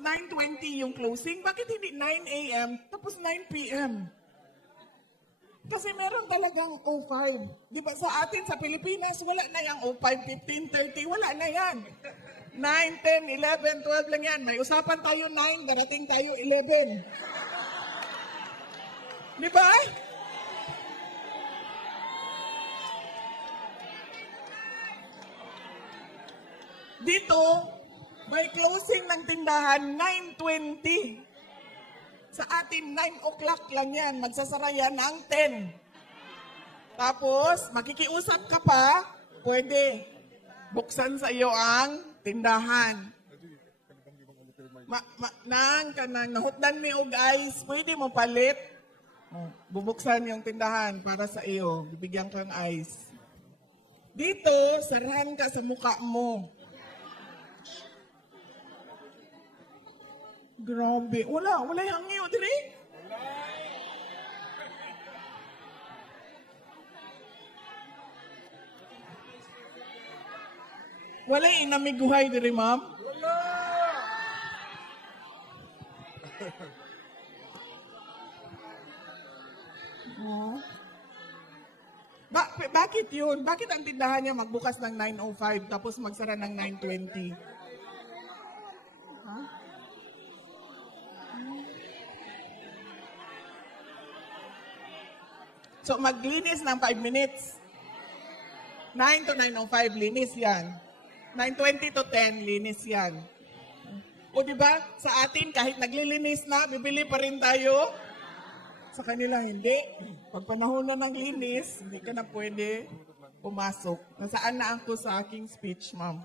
9:20 yung closing. Bakit hindi 9 a.m. tapos 9 p.m.? Kasi meron talagang 05. Di ba sa atin sa Pilipinas, wala na yung 05, 15, 30, wala na yan. 9, 10, 11, 12 lang yan. May usapan tayo 9, darating tayo 11. Di ba? Dito, may closing ng tindahan 9:20. Sa atin, 9 o'clock lang yan. Magsasara yan ng 10. Tapos, makikiusap ka pa, pwede. Buksan sa iyo ang tindahan. Nahutdan mi og ice, pwede mo palit. Bubuksan yung tindahan para sa iyo. Bibigyan ko ng ice. Dito, sarahan ka sa mukha mo. Grabe. Wala yung hangyo, dire? Wala yung inamiguhay, dire, ma'am? Wala! Bakit yun? Bakit ang tindahan niya magbukas ng 9:05 tapos magsara ng 9:20? Huh? So, maglinis ng 5 minutes. 9 to 9:05, linis yan. 9:20 to 10, linis yan. O diba, sa atin, kahit naglilinis na, bibili pa rin tayo. Sa kanila, hindi. Pag panahon na ng linis, hindi ka na pwede pumasok. Nasaan na ako sa aking speech, ma'am?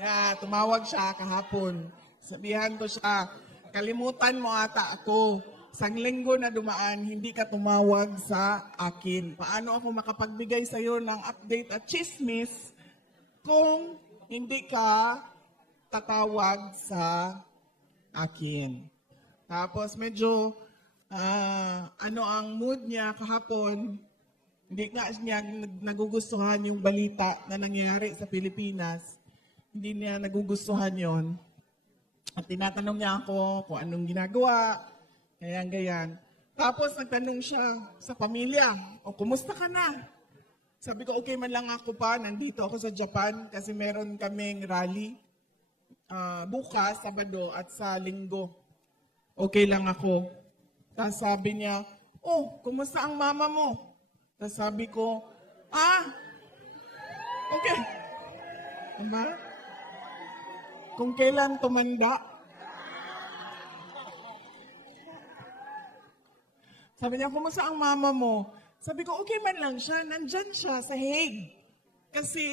Yeah, tumawag siya kahapon. Sabihan ko siya, kalimutan mo ata ako. Sang linggo na dumaan, hindi ka tumawag sa akin. Paano ako makapagbigay sa iyo ng update at chismis kung hindi ka tatawag sa akin? Tapos medyo ano ang mood niya kahapon, hindi nga niya nagugustuhan yung balita na nangyayari sa Pilipinas. Hindi niya nagugustuhan yon. At tinatanong niya ako kung anong ginagawa, ganyan. Tapos nagtanong siya sa pamilya, o kumusta ka na? Sabi ko, okay man lang ako pa, nandito ako sa Japan kasi meron kaming rally bukas, Sabado at sa Linggo. Okay lang ako. Tapos sabi niya, oh, kumusta ang mama mo? Tapos sabi ko, okay. Diba? Kung kailan tumanda, sabi niya, kumusta ang mama mo? Sabi ko, okay man lang siya. Nandyan siya sa Hague. Kasi,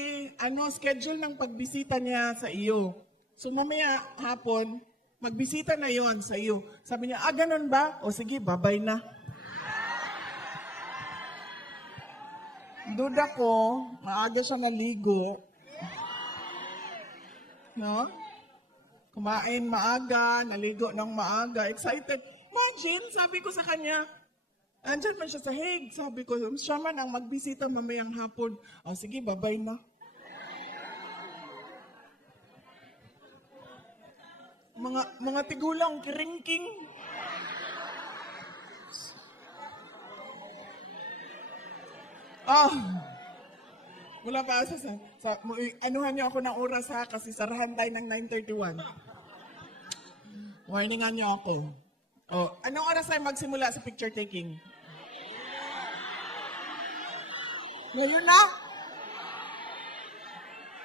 schedule ng pagbisita niya sa iyo. So, mamaya hapon, magbisita na yon sa iyo. Sabi niya, ganun ba? O sige, babay na. Duda ko, maaga siya naligo. No? Kumain maaga, naligo ng maaga, excited. Imagine, sabi ko sa kanya, andyan man siya sa Hague. Sabi ko, siya man ang magbisita mamayang hapon. O sige, babay na. Mga tigulang, kiringking. Wala pa anuhan niyo ako ng oras ha, kasi sarahan tayo ng 9:31. Warningan niyo ako. Anong oras tayo magsimula sa picture taking? Ngayon na?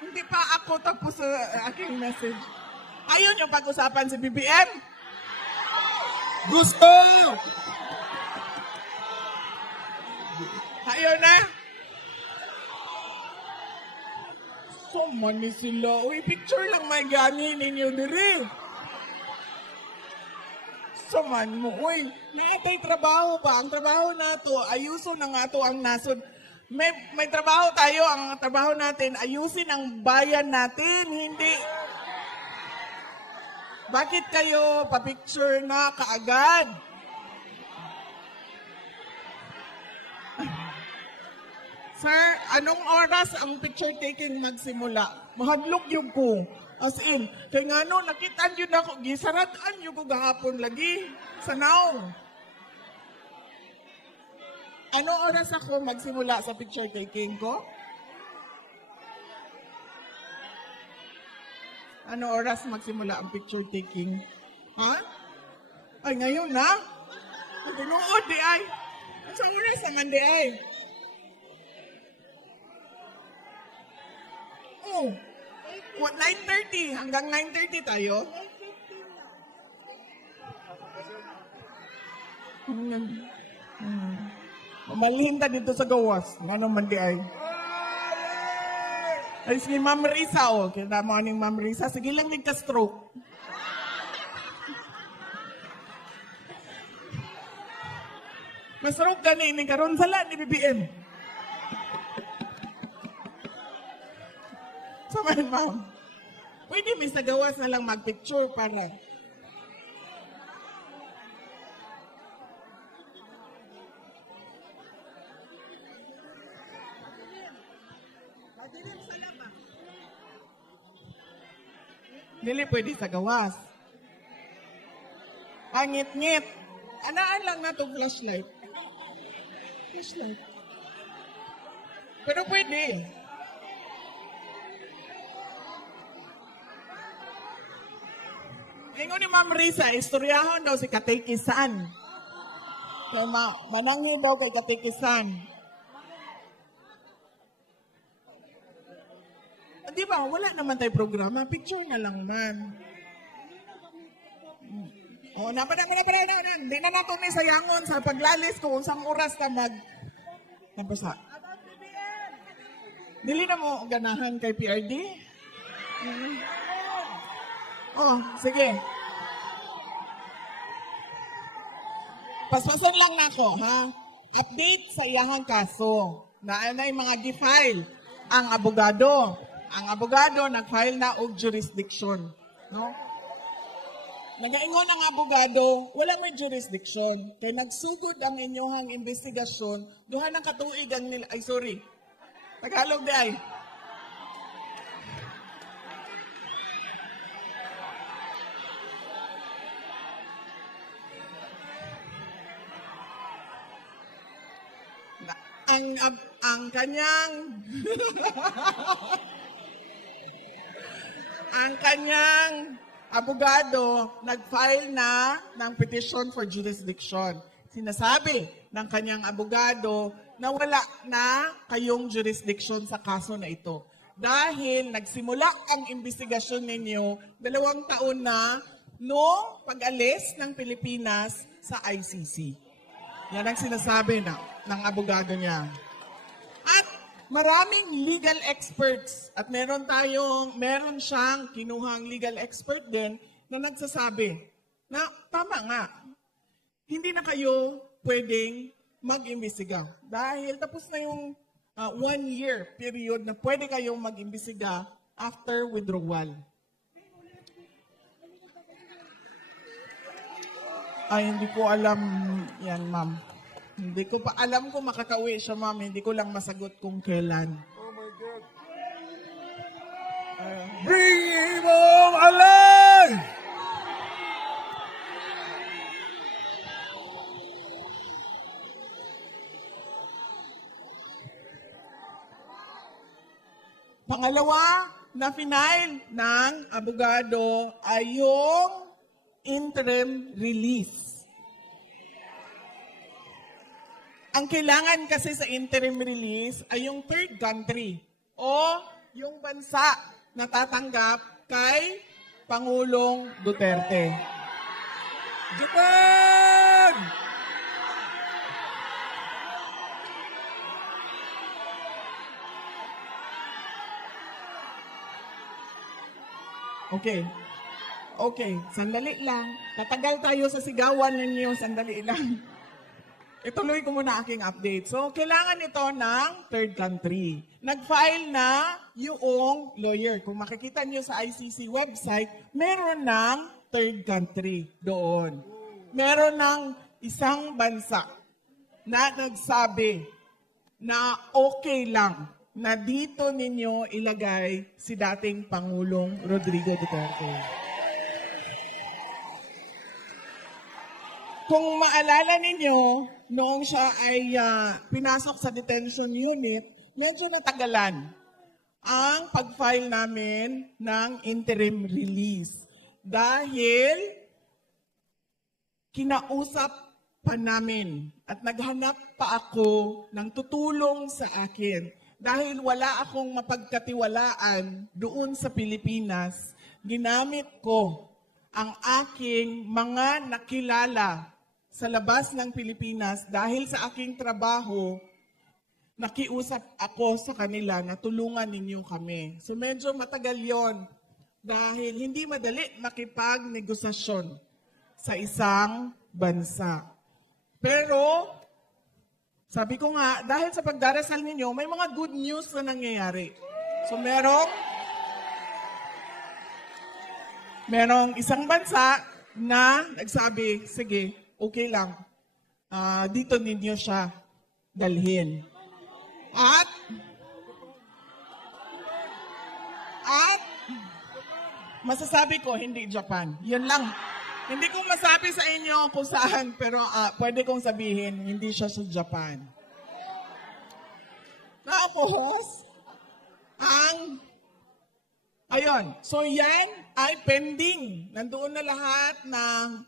Hindi pa ako tapos sa aking message. Ayun yung pag-usapan si BBM. Gusto! Ayun na? So, mani sila. Uy, picture lang may gani ninyo diri. So, man mo. Uy, naatay trabaho pa. Ang trabaho nato, ayuso na nga to ang nasod. May trabaho tayo. Ang trabaho natin, ayusin ang bayan natin. Hindi. Bakit kayo pa-picture na kaagad? Sir, anong oras ang picture taking magsimula? Mahadlok yung ko. As in, kay nga no, nakitaan yun ako, gisarataan yun ko gahapon lagi. Sa naong. Ano oras ako magsimula sa picture taking ko? Ano oras magsimula ang picture taking? Ha? Ay, ngayon na? Tinuod di ay. Sa oras naman di ay. Oh, what, 9:30? Hanggang 9:30 tayo? Mamalhin ka dito sa gawas. Nga naman di ay. Ay, sige, Ma'am Risa, oh. Kaya mo aning Ma'am Risa. Sige lang, nagka-stroke. Masarok ka ni karon sala ni BBM. Samahan, ma'am. Pwede may sa gawas na lang mag-picture para. Dili pwede sa gawas. Angit-ngit. Anaan lang na itong flashlight. Flashlight. Pero pwede. Ngayon ni Ma'am Risa, istoryahon daw si Katikisan. So, manangho daw kay Katikisan. Di ba, wala naman tayo programa. Picture na lang, ma'am. O, napada. Hindi na nato ni sayangon sa paglalis kung unsang oras ka nabasa. Dili na mo ganahan kay PRD? Oh, sige. Paspason lang nako, ha? Update sa iyahang kaso. Naanay mga defile ang abogado. Ang abogado nag-file na og jurisdiction, no? Nagaingon ang abogado, wala may jurisdiction. Kay nagsugod ang inyohang investigasyon, duha ng katuig ang nila, ay sorry, Tagalog di ay. Ang kanyang ang kanyang abogado nag-file na ng petition for jurisdiction. Sinasabi ng kanyang abogado na wala na kayong jurisdiction sa kaso na ito. Dahil nagsimula ang investigasyon ninyo 2 taon na no pag-alis ng Pilipinas sa ICC. Yan ang sinasabi ng abogado niya. At maraming legal experts at meron siyang kinuhang legal expert din na nagsasabi na tama nga, hindi na kayo pwedeng mag-imbestiga dahil tapos na yung 1-year period na pwede kayong mag-imbestiga after withdrawal. Ay, hindi ko alam yan, ma'am. Hindi ko pa alam kung makakauwi siya, ma'am. Hindi ko lang masagot kung kailan. Oh my God. Bring him home alive! Pangalawa na final ng abogado ay yung interim release. Ang kailangan kasi sa interim release ay yung third country o yung bansa na tatanggap kay Pangulong Duterte. Japan! Okay, sandali lang. Tatagal tayo sa sigawan ninyo, sandali lang. Ituloy ko muna aking update. So, kailangan ito ng third country. Nag-file na yung lawyer. Kung makikita nyo sa ICC website, meron ng third country doon. Meron ng isang bansa na nagsabi na okay lang na dito ninyo ilagay si dating Pangulong Rodrigo Duterte. Kung maalala ninyo, noong siya ay pinasok sa detention unit, medyo natagalan ang pag-file namin ng interim release. Dahil kinausap pa namin at naghanap pa ako ng tutulong sa akin. Dahil wala akong mapagkatiwalaan doon sa Pilipinas, ginamit ko ang aking mga nakilala sa labas ng Pilipinas dahil sa aking trabaho, nakiusap ako sa kanila na tulungan ninyo kami. So medyo matagal yon dahil hindi madali makipag-negosasyon sa isang bansa. Pero, sabi ko nga, dahil sa pagdarasal ninyo, may mga good news na nangyayari. So merong isang bansa na nagsabi, sige, okay lang, dito ninyo siya dalhin. At masasabi ko, hindi Japan. Yun lang. Hindi ko masabi sa inyo kung saan, pero pwede kong sabihin, hindi siya sa Japan. Tapos, ayun. So yan ay pending. Nandoon na lahat ng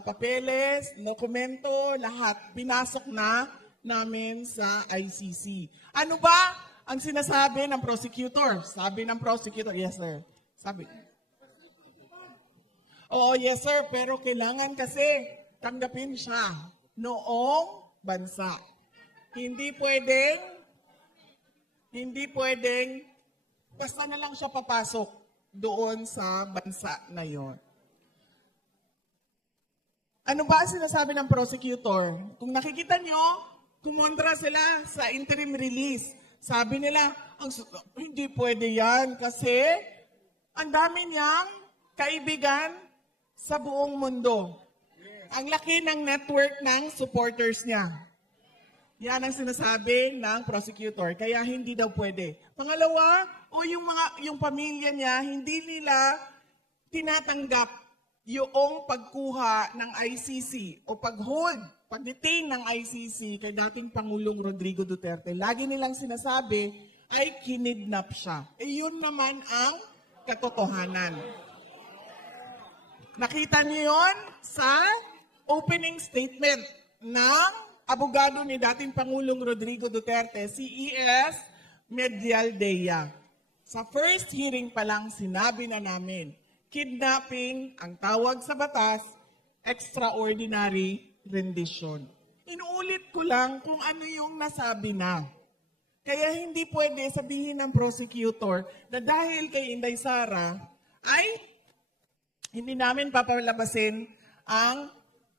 papeles, dokumento, lahat. Pinasok na namin sa ICC. Ano ba ang sinasabi ng prosecutor? Sabi ng prosecutor, yes sir. Sabi. Oo, yes sir, pero kailangan kasi tanggapin siya noong bansa. Hindi pwedeng, basta na lang siya papasok doon sa bansa na yon. Ano ba ang sinasabi ng prosecutor? Kung nakikita nyo, kumontra sila sa interim release. Sabi nila, hindi pwede yan kasi ang dami niyang kaibigan sa buong mundo. Ang laki ng network ng supporters niya. Yan ang sinasabi ng prosecutor. Kaya hindi daw pwede. Pangalawa, yung pamilya niya, hindi nila tinatanggap yung pagkuha ng ICC o pag-detain ng ICC kay dating Pangulong Rodrigo Duterte. Lagi nilang sinasabi ay kinidnap siya. Yun naman ang katotohanan. Nakita niyo yun sa opening statement ng abogado ni dating Pangulong Rodrigo Duterte, si E.S. Medialdea. Sa first hearing pa lang, sinabi na namin, kidnapping ang tawag sa batas, extraordinary rendition. Inuulit ko lang kung ano yung nasabi na. Kaya hindi pwede sabihin ng prosecutor na dahil kay Inday Sara ay hindi namin papalabasin ang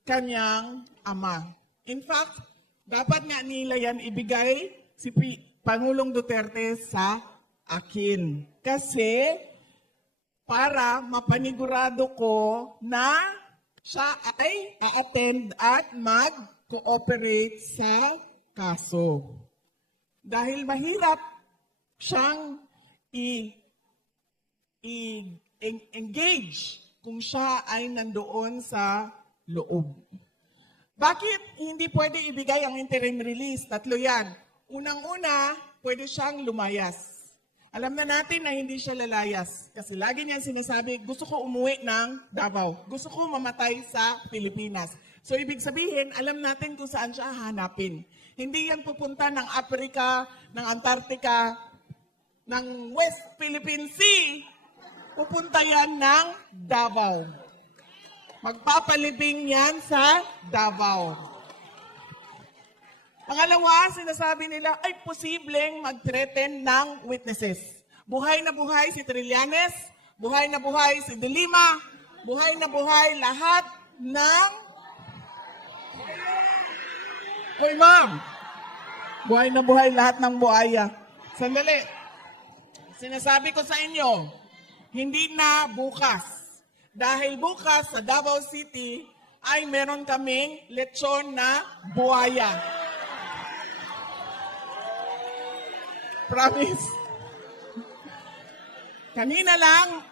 kanyang ama. In fact, dapat nga nila yan ibigay si Pangulong Duterte sa akin. Kasi para mapanigurado ko na siya ay a-attend at mag-cooperate sa kaso. Dahil mahirap siyang i-engage kung siya ay nandoon sa loob. Bakit hindi pwede ibigay ang interim release? Tatlo yan. Unang-una, pwede siyang lumayas. Alam na natin na hindi siya lalayas. Kasi lagi niya sinasabi, gusto ko umuwi ng Davao. Gusto ko mamatay sa Pilipinas. So ibig sabihin, alam natin kung saan siya hanapin. Hindi yan pupunta ng Africa, ng Antarctica, ng West Philippine Sea. Pupunta yan ng Davao. Magpapalibing yan sa Davao. Pangalawa, sinasabi nila, ay posibleng mag-threaten ng witnesses. Buhay na buhay si Trillanes, buhay na buhay si De Lima, buhay na buhay lahat ng... Hoy ma'am! Buhay na buhay lahat ng buhaya. Sandali. Sinasabi ko sa inyo, hindi na bukas. Dahil bukas sa Davao City ay meron kaming lechon na buhaya. Promise. Kanina lang,